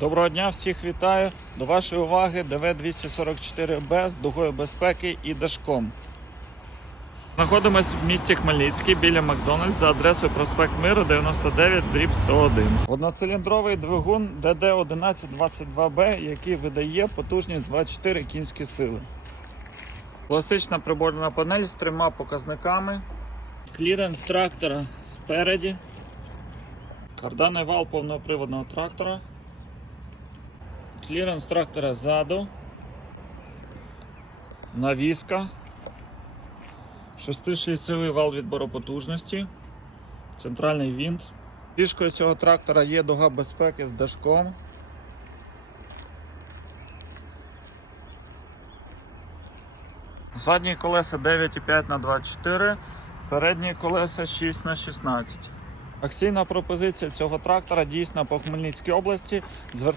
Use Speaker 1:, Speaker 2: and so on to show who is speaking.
Speaker 1: Доброго дня, всіх вітаю. До вашої уваги ДВ-244Б з дугою безпеки і дашком. Знаходимось в місті Хмельницький біля Макдональдс за адресою проспект Миру 99 дріб 101. Одноциліндровий двигун ДД1122Б, який видає потужність 24 кінські сили. Класична приборна панель з трьома показниками. Кліренс трактора спереді. Карданний вал повноприводного трактора. Кліренс трактора ззаду. Навіска. Шестишліцевий вал відбору потужності. Центральний вінт. Фішкою цього трактора є дуга безпеки з дашком. Задні колеса 9,5 на 24, передні колеса 6 на 16. Акційна пропозиція цього трактора дійсна по Хмельницькій області.